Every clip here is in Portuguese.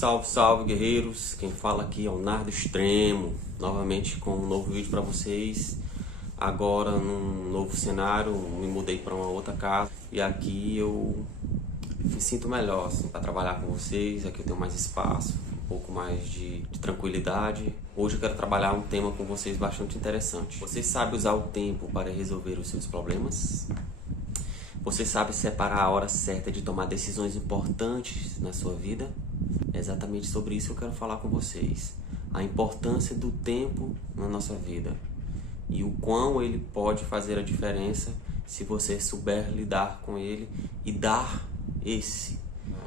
Salve, salve, guerreiros! Quem fala aqui é o Nardo Extremo, novamente com um novo vídeo para vocês. Agora num novo cenário, me mudei para uma outra casa e aqui eu me sinto melhor assim, para trabalhar com vocês. Aqui eu tenho mais espaço, um pouco mais de tranquilidade. Hoje eu quero trabalhar um tema com vocês bastante interessante. Você sabe usar o tempo para resolver os seus problemas? Você sabe separar a hora certa de tomar decisões importantes na sua vida? É exatamente sobre isso que eu quero falar com vocês. A importância do tempo na nossa vida e o quão ele pode fazer a diferença se você souber lidar com ele e dar esse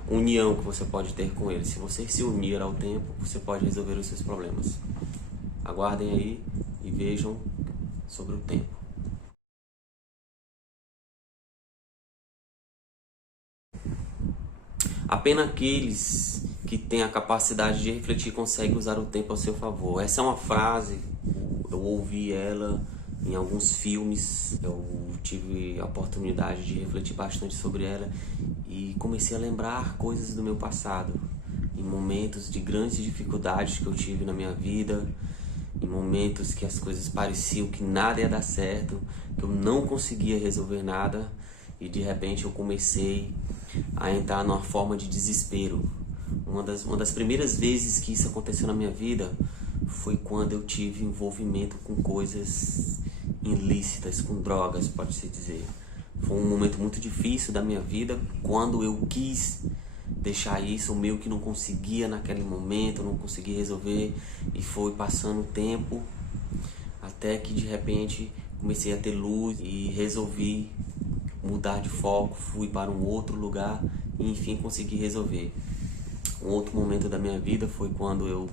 união que você pode ter com ele. Se você se unir ao tempo, você pode resolver os seus problemas. Aguardem aí e vejam sobre o tempo. Apenas aqueles que têm a capacidade de refletir conseguem usar o tempo ao seu favor. Essa é uma frase, eu ouvi ela em alguns filmes, eu tive a oportunidade de refletir bastante sobre ela e comecei a lembrar coisas do meu passado, em momentos de grandes dificuldades que eu tive na minha vida, em momentos que as coisas pareciam que nada ia dar certo, que eu não conseguia resolver nada e de repente eu comecei a entrar numa forma de desespero. Uma das primeiras vezes que isso aconteceu na minha vida foi quando eu tive envolvimento com coisas ilícitas, com drogas, pode-se dizer. Foi um momento muito difícil da minha vida, quando eu quis deixar isso, eu meio que não conseguia naquele momento, não conseguia resolver, e foi passando o tempo, até que de repente comecei a ter luz e resolvi mudar de foco, fui para um outro lugar e enfim consegui resolver. Um outro momento da minha vida foi quando eu,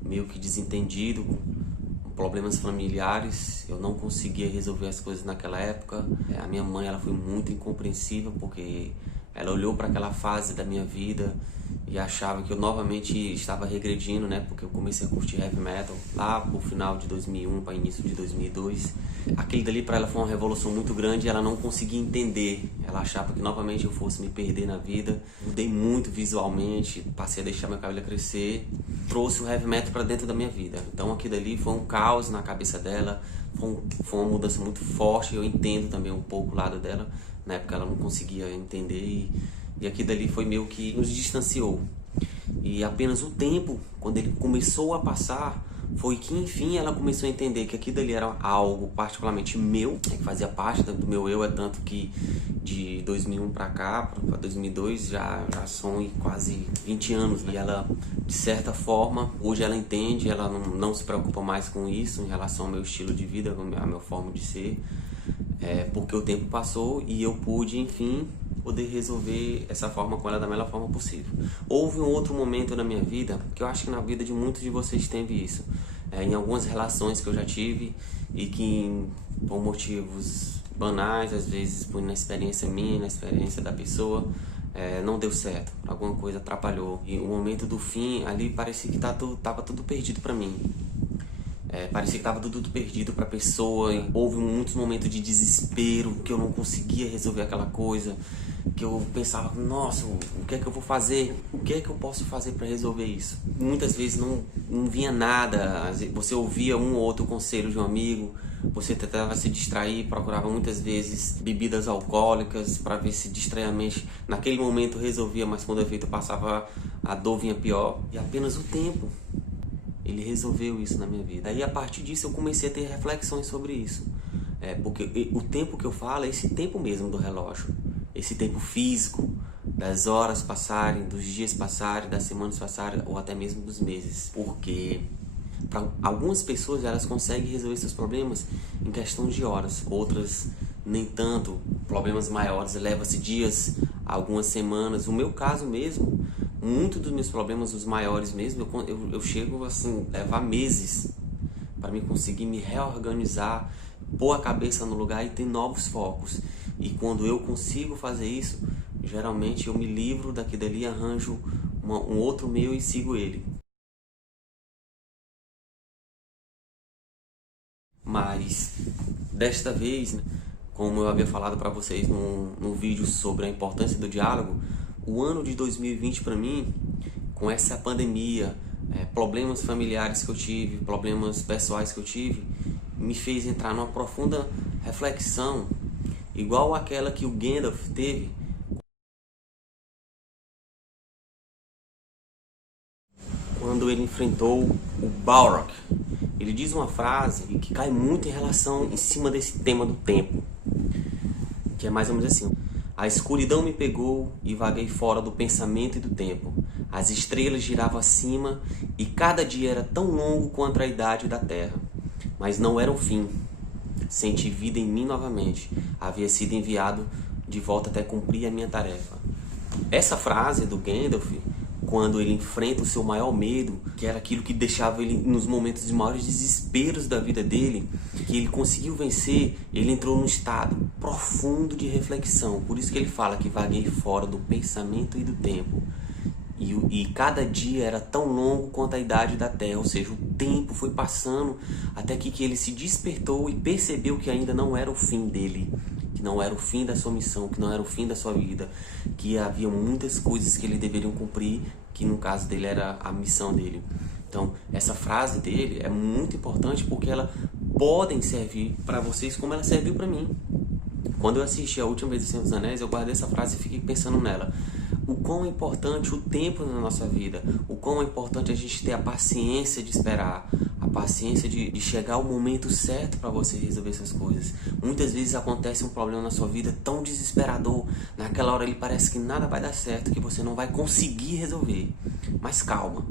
meio que desentendido, com problemas familiares, eu não conseguia resolver as coisas naquela época. A minha mãe, ela foi muito incompreensível porque ela olhou para aquela fase da minha vida e achava que eu novamente estava regredindo, né? Porque eu comecei a curtir heavy metal lá pro final de 2001 para início de 2002. Aquele dali para ela foi uma revolução muito grande e ela não conseguia entender. Ela achava que novamente eu fosse me perder na vida. Mudei muito visualmente, passei a deixar meu cabelo crescer. Trouxe o heavy metal para dentro da minha vida. Então aquilo dali foi um caos na cabeça dela. Foi uma mudança muito forte. Eu entendo também um pouco o lado dela. Na época ela não conseguia entender e aquilo dali foi meio que nos distanciou. E apenas o tempo, quando ele começou a passar, foi que enfim ela começou a entender que aquilo dali era algo particularmente meu, que fazia parte do meu eu, é tanto que de 2001 para cá, para 2002, já são quase 20 anos, né? E ela, de certa forma, hoje ela entende, ela não se preocupa mais com isso em relação ao meu estilo de vida, a minha forma de ser, porque o tempo passou e eu pude, enfim, poder resolver essa forma com ela da melhor forma possível. Houve um outro momento na minha vida, que eu acho que na vida de muitos de vocês teve isso, em algumas relações que eu já tive e que por motivos banais, às vezes por inexperiência minha, inexperiência da pessoa, não deu certo, alguma coisa atrapalhou. E o momento do fim, ali parecia que tava tudo perdido pra mim. Parecia que estava tudo perdido para a pessoa. Houve muitos momentos de desespero, que eu não conseguia resolver aquela coisa, que eu pensava, nossa, o que é que eu vou fazer? O que é que eu posso fazer para resolver isso? Muitas vezes não vinha nada, você ouvia um ou outro conselho de um amigo, você tentava se distrair, procurava muitas vezes bebidas alcoólicas para ver se distraía a mente. Naquele momento resolvia, mas quando o efeito passava, a dor vinha pior. E apenas o tempo, ele resolveu isso na minha vida. Aí a partir disso eu comecei a ter reflexões sobre isso. Porque o tempo que eu falo é esse tempo mesmo do relógio. Esse tempo físico, das horas passarem, dos dias passarem, das semanas passarem, ou até mesmo dos meses. Porque para algumas pessoas elas conseguem resolver seus problemas em questão de horas. Outras nem tanto. Problemas maiores leva-se dias, algumas semanas. O meu caso mesmo, muitos dos meus problemas, os maiores mesmo, eu chego assim, levar meses para me conseguir me reorganizar, pôr a cabeça no lugar e ter novos focos. E quando eu consigo fazer isso, geralmente eu me livro daqui dali, arranjo um outro meio e sigo ele. Mas desta vez, né, como eu havia falado para vocês no vídeo sobre a importância do diálogo, o ano de 2020 para mim com essa pandemia, problemas familiares que eu tive, problemas pessoais que eu tive, me fez entrar numa profunda reflexão, igual aquela que o Gandalf teve quando ele enfrentou o Balrog. Ele diz uma frase que cai muito em cima desse tema do tempo, que é mais ou menos assim: a escuridão me pegou e vaguei fora do pensamento e do tempo. As estrelas giravam acima e cada dia era tão longo quanto a idade da terra. Mas não era o fim. Senti vida em mim novamente. Havia sido enviado de volta até cumprir a minha tarefa. Essa frase do Gandalf, quando ele enfrenta o seu maior medo, que era aquilo que deixava ele nos momentos de maiores desesperos da vida dele, que ele conseguiu vencer, ele entrou num estado profundo de reflexão. Por isso que ele fala que vaguei fora do pensamento e do tempo. E cada dia era tão longo quanto a idade da terra, ou seja, o tempo foi passando até que ele se despertou e percebeu que ainda não era o fim dele, que não era o fim da sua missão, que não era o fim da sua vida, que havia muitas coisas que ele deveria cumprir, que no caso dele era a missão dele. Então, essa frase dele é muito importante porque ela podem servir para vocês como ela serviu para mim. Quando eu assisti a última vez o Senhor dos Anéis, eu guardei essa frase e fiquei pensando nela. O quão é importante o tempo na nossa vida, o quão é importante a gente ter a paciência de esperar, a paciência de chegar o momento certo para você resolver essas coisas. Muitas vezes acontece um problema na sua vida tão desesperador, naquela hora ele parece que nada vai dar certo, que você não vai conseguir resolver. Mas calma,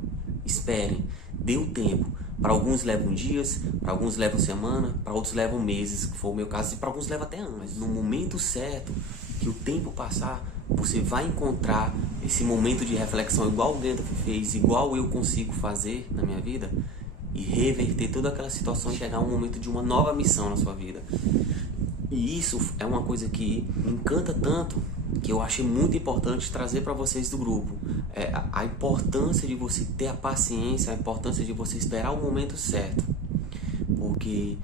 esperem, dê o tempo. Para alguns levam dias, para alguns levam semana, para outros levam meses, que foi o meu caso, e para alguns leva até anos. Mas no momento certo, que o tempo passar, você vai encontrar esse momento de reflexão igual o Gandalf fez, igual eu consigo fazer na minha vida, e reverter toda aquela situação e chegar a um momento de uma nova missão na sua vida. E isso é uma coisa que me encanta tanto, que eu achei muito importante trazer para vocês do grupo. A importância de você ter a paciência, a importância de você esperar o momento certo. Porque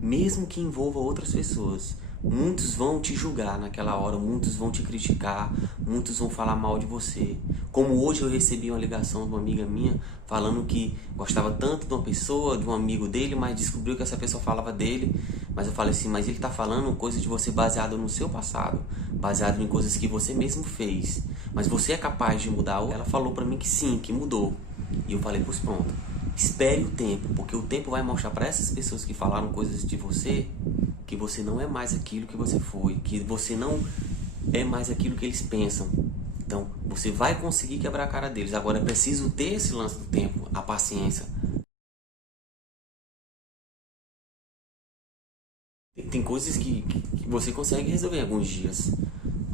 mesmo que envolva outras pessoas, muitos vão te julgar naquela hora, muitos vão te criticar, muitos vão falar mal de você. Como hoje eu recebi uma ligação de uma amiga minha falando que gostava tanto de uma pessoa, de um amigo dele, mas descobriu que essa pessoa falava dele. Mas eu falei assim, mas ele está falando coisas de você baseado no seu passado, baseado em coisas que você mesmo fez. Mas você é capaz de mudar? Ela falou para mim que sim, que mudou. E eu falei, pois pronto, espere o tempo, porque o tempo vai mostrar para essas pessoas que falaram coisas de você que você não é mais aquilo que você foi, que você não é mais aquilo que eles pensam. Então, você vai conseguir quebrar a cara deles. Agora é preciso ter esse lance do tempo, a paciência. Tem coisas que você consegue resolver em alguns dias,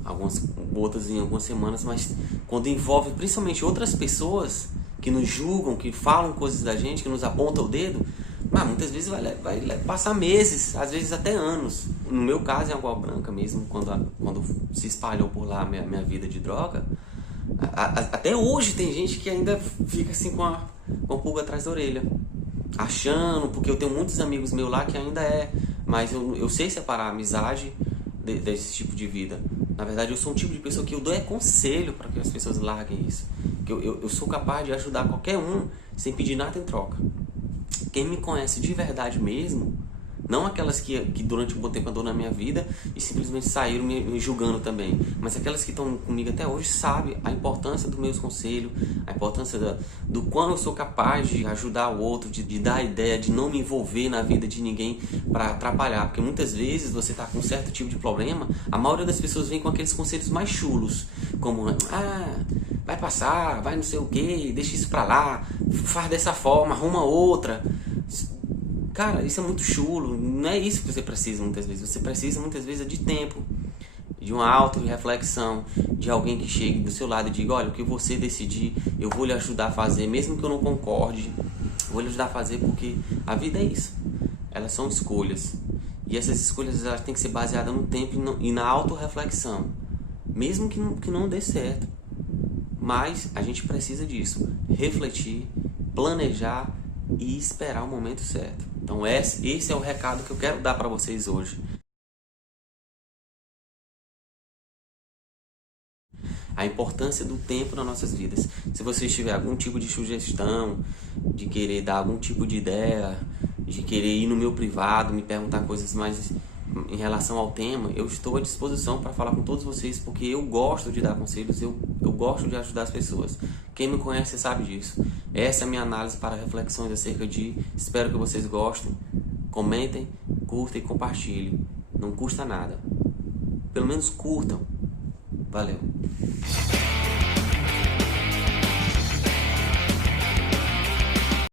algumas outras em algumas semanas, mas quando envolve principalmente outras pessoas que nos julgam, que falam coisas da gente, que nos apontam o dedo, mas muitas vezes vai passar meses, às vezes até anos. No meu caso, em Água Branca mesmo, quando se espalhou por lá a minha vida de droga, até hoje tem gente que ainda fica assim com a pulga atrás da orelha, achando, porque eu tenho muitos amigos meus lá que ainda mas eu sei separar a amizade desse tipo de vida. Na verdade, eu sou um tipo de pessoa que eu dou conselho para que as pessoas larguem isso. Que eu sou capaz de ajudar qualquer um sem pedir nada em troca. Quem me conhece de verdade mesmo, não aquelas que durante um bom tempo andou na minha vida e simplesmente saíram me julgando também, mas aquelas que estão comigo até hoje sabem a importância dos meus conselhos, a importância do quão eu sou capaz de ajudar o outro, de dar a ideia, de não me envolver na vida de ninguém para atrapalhar. Porque muitas vezes você está com um certo tipo de problema, a maioria das pessoas vem com aqueles conselhos mais chulos, como vai passar, vai não sei o que, deixa isso pra lá, faz dessa forma, arruma outra. Cara, isso é muito chulo, não é isso que você precisa muitas vezes. Você precisa muitas vezes de tempo, de uma auto-reflexão, de alguém que chegue do seu lado e diga, olha, o que você decidir, eu vou lhe ajudar a fazer, mesmo que eu não concorde, eu vou lhe ajudar a fazer, porque a vida é isso. Elas são escolhas. E essas escolhas elas têm que ser baseadas no tempo e na auto-reflexão. Mesmo que não dê certo. Mas a gente precisa disso. Refletir, planejar e esperar o momento certo. Então esse é o recado que eu quero dar para vocês hoje. a importância do tempo nas nossas vidas. Se vocês tiverem algum tipo de sugestão, de querer dar algum tipo de ideia, de querer ir no meu privado, me perguntar coisas mais em relação ao tema, eu estou à disposição para falar com todos vocês, porque eu gosto de dar conselhos, eu gosto de ajudar as pessoas. Quem me conhece sabe disso. Essa é a minha análise para reflexões acerca de... Espero que vocês gostem. Comentem, curtem e compartilhem. Não custa nada. Pelo menos curtam. Valeu.